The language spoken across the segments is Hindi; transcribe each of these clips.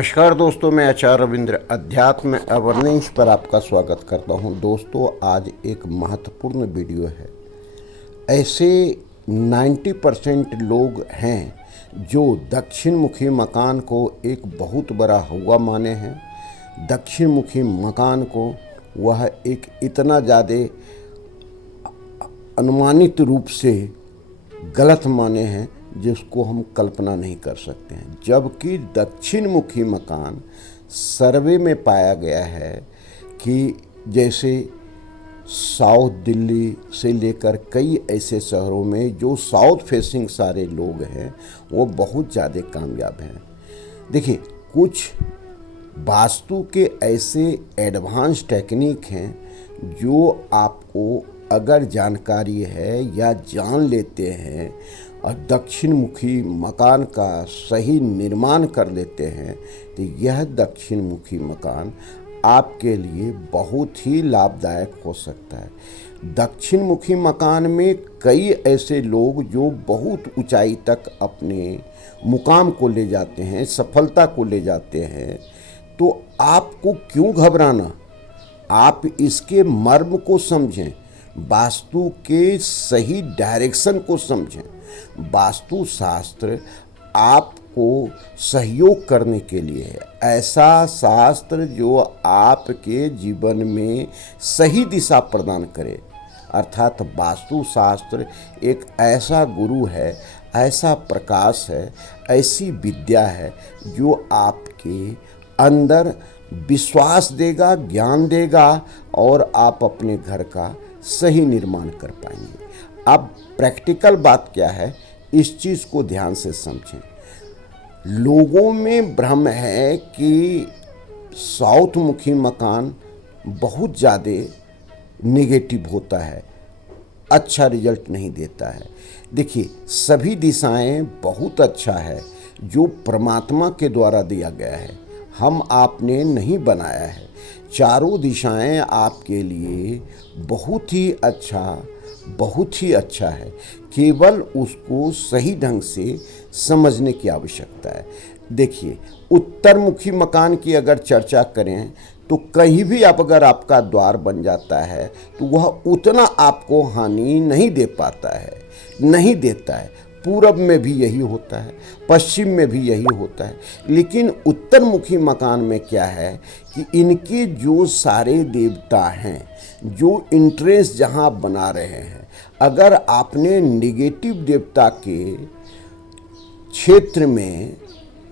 नमस्कार दोस्तों, मैं आचार्य रविंद्र अध्यात्म अवर्नेंस पर आपका स्वागत करता हूं। दोस्तों, आज एक महत्वपूर्ण वीडियो है। ऐसे 90% लोग हैं जो दक्षिण मुखी मकान को एक बहुत बड़ा हवा माने हैं। दक्षिण मुखी मकान को वह एक इतना ज़्यादा अनुमानित रूप से गलत माने हैं जिसको हम कल्पना नहीं कर सकते हैं। जबकि दक्षिण मुखी मकान सर्वे में पाया गया है कि जैसे साउथ दिल्ली से लेकर कई ऐसे शहरों में जो साउथ फेसिंग सारे लोग हैं वो बहुत ज़्यादा कामयाब हैं। देखिए, कुछ वास्तु के ऐसे एडवांस टेक्निक हैं जो आपको अगर जानकारी है या जान लेते हैं और दक्षिण मुखी मकान का सही निर्माण कर लेते हैं तो यह दक्षिण मुखी मकान आपके लिए बहुत ही लाभदायक हो सकता है। दक्षिण मुखी मकान में कई ऐसे लोग जो बहुत ऊंचाई तक अपने मुकाम को ले जाते हैं, सफलता को ले जाते हैं। तो आपको क्यों घबराना, आप इसके मर्म को समझें, वास्तु के सही डायरेक्शन को समझें। वास्तु शास्त्र आपको सहयोग करने के लिए है, ऐसा शास्त्र जो आपके जीवन में सही दिशा प्रदान करे। अर्थात वास्तु शास्त्र एक ऐसा गुरु है, ऐसा प्रकाश है, ऐसी विद्या है जो आपके अंदर विश्वास देगा, ज्ञान देगा और आप अपने घर का सही निर्माण कर पाएंगे। अब प्रैक्टिकल बात क्या है, इस चीज़ को ध्यान से समझें। लोगों में भ्रम है कि साउथ मुखी मकान बहुत ज़्यादा नेगेटिव होता है, अच्छा रिजल्ट नहीं देता है। देखिए, सभी दिशाएं बहुत अच्छा है जो परमात्मा के द्वारा दिया गया है, हम आपने नहीं बनाया है। चारों दिशाएं आपके लिए बहुत ही अच्छा है, केवल उसको सही ढंग से समझने की आवश्यकता है। देखिए, उत्तर मुखी मकान की अगर चर्चा करें तो कहीं भी अगर आपका द्वार बन जाता है तो वह उतना आपको हानि नहीं दे पाता है, नहीं देता है। पूरब में भी यही होता है, पश्चिम में भी यही होता है। लेकिन उत्तर मुखी मकान में क्या है कि इनके जो सारे देवता हैं, जो इंट्रेंस जहाँ बना रहे हैं, अगर आपने निगेटिव देवता के क्षेत्र में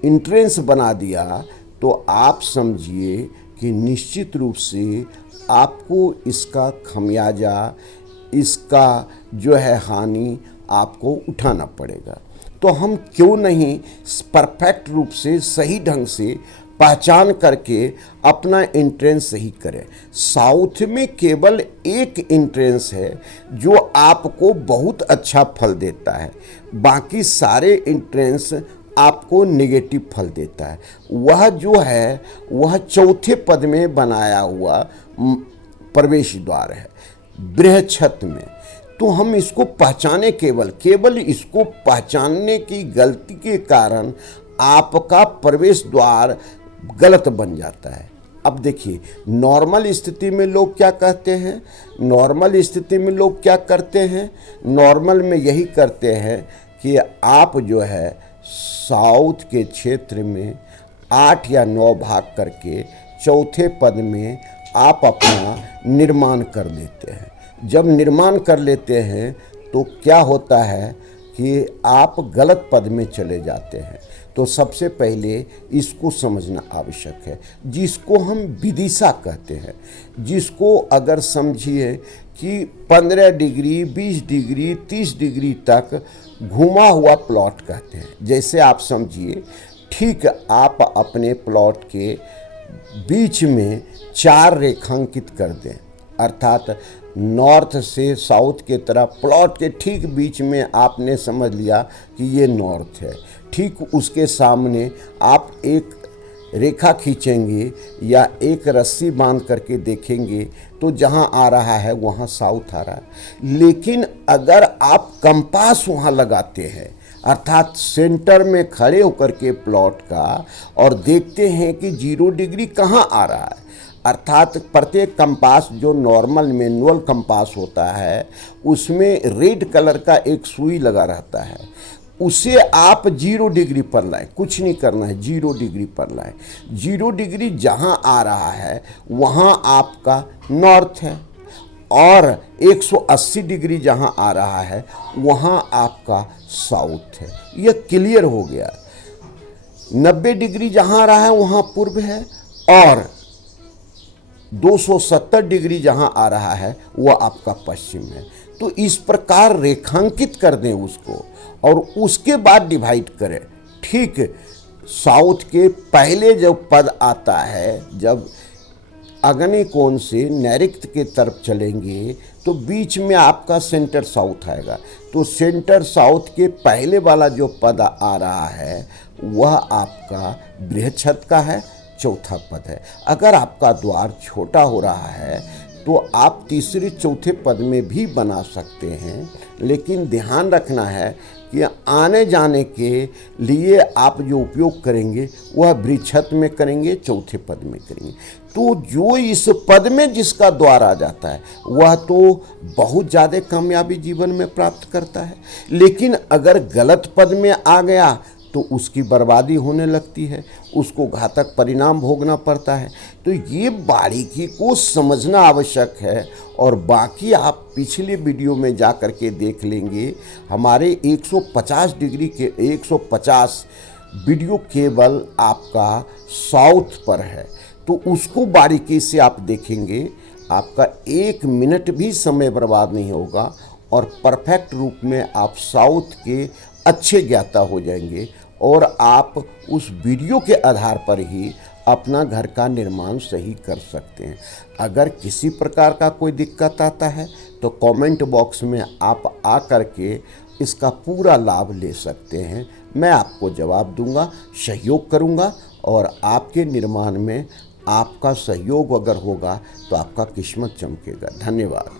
इंट्रेंस बना दिया तो आप समझिए कि निश्चित रूप से आपको इसका खमियाजा, इसका जो है हानि आपको उठाना पड़ेगा। तो हम क्यों नहीं परफेक्ट रूप से सही ढंग से पहचान करके अपना एंट्रेंस सही करें। साउथ में केवल एक एंट्रेंस है जो आपको बहुत अच्छा फल देता है, बाकी सारे एंट्रेंस आपको नेगेटिव फल देता है। वह जो है वह चौथे पद में बनाया हुआ प्रवेश द्वार है, बृहच्छत में। तो हम इसको पहचाने, केवल इसको पहचानने की गलती के कारण आपका प्रवेश द्वार गलत बन जाता है। अब देखिए, नॉर्मल स्थिति में लोग क्या कहते हैं, नॉर्मल स्थिति में लोग क्या करते हैं, नॉर्मल में यही करते हैं कि आप जो है साउथ के क्षेत्र में 8 या 9 भाग करके चौथे पद में आप अपना निर्माण कर लेते हैं। जब निर्माण कर लेते हैं तो क्या होता है कि आप गलत पद में चले जाते हैं। तो सबसे पहले इसको समझना आवश्यक है, जिसको हम विदिशा कहते हैं, जिसको अगर समझिए कि 15 डिग्री, 20 डिग्री, 30 डिग्री तक घुमा हुआ प्लॉट कहते हैं। जैसे आप समझिए, ठीक आप अपने प्लॉट के बीच में 4 रेखांकित कर दें, अर्थात नॉर्थ से साउथ के तरफ प्लॉट के ठीक बीच में आपने समझ लिया कि ये नॉर्थ है। ठीक उसके सामने आप एक रेखा खींचेंगे या एक रस्सी बांध करके देखेंगे तो जहाँ आ रहा है वहाँ साउथ आ रहा है। लेकिन अगर आप कंपास वहाँ लगाते हैं, अर्थात सेंटर में खड़े होकर के प्लॉट का और देखते हैं कि 0 डिग्री कहाँ आ रहा है। अर्थात प्रत्येक कंपास जो नॉर्मल मैनुअल कंपास होता है उसमें रेड कलर का एक सुई लगा रहता है, उसे आप 0 डिग्री पर लाएं, कुछ नहीं करना है, 0 डिग्री पर लाएं। 0 डिग्री जहाँ आ रहा है वहाँ आपका नॉर्थ है और 180 डिग्री जहाँ आ रहा है वहाँ आपका साउथ है। यह क्लियर हो गया। 90 डिग्री जहाँ आ रहा है वहाँ पूर्व है और 270 डिग्री जहाँ आ रहा है वह आपका पश्चिम है। तो इस प्रकार रेखांकित कर दें उसको और उसके बाद डिवाइड करें। ठीक साउथ के पहले जब पद आता है, जब अग्नि कोण से नैऋत्य के तरफ चलेंगे तो बीच में आपका सेंटर साउथ आएगा। तो सेंटर साउथ के पहले वाला जो पद आ रहा है वह आपका बृहच्छद का है, चौथा पद है। अगर आपका द्वार छोटा हो रहा है तो आप तीसरे चौथे पद में भी बना सकते हैं, लेकिन ध्यान रखना है कि आने जाने के लिए आप जो उपयोग करेंगे वह बृहच्छद में करेंगे, चौथे पद में करेंगे। तो जो इस पद में जिसका द्वार आ जाता है वह तो बहुत ज़्यादा कामयाबी जीवन में प्राप्त करता है, लेकिन अगर गलत पद में आ गया तो उसकी बर्बादी होने लगती है, उसको घातक परिणाम भोगना पड़ता है। तो ये बारीकी को समझना आवश्यक है और बाकी आप पिछले वीडियो में जा कर के देख लेंगे। हमारे 150 डिग्री के 150 वीडियो केवल आपका साउथ पर है, तो उसको बारीकी से आप देखेंगे, आपका 1 मिनट भी समय बर्बाद नहीं होगा और परफेक्ट रूप में आप साउथ के अच्छे ज्ञाता हो जाएंगे और आप उस वीडियो के आधार पर ही अपना घर का निर्माण सही कर सकते हैं। अगर किसी प्रकार का कोई दिक्कत आता है तो कमेंट बॉक्स में आप आ कर के इसका पूरा लाभ ले सकते हैं। मैं आपको जवाब दूंगा, सहयोग करूंगा और आपके निर्माण में आपका सहयोग अगर होगा तो आपका किस्मत चमकेगा। धन्यवाद।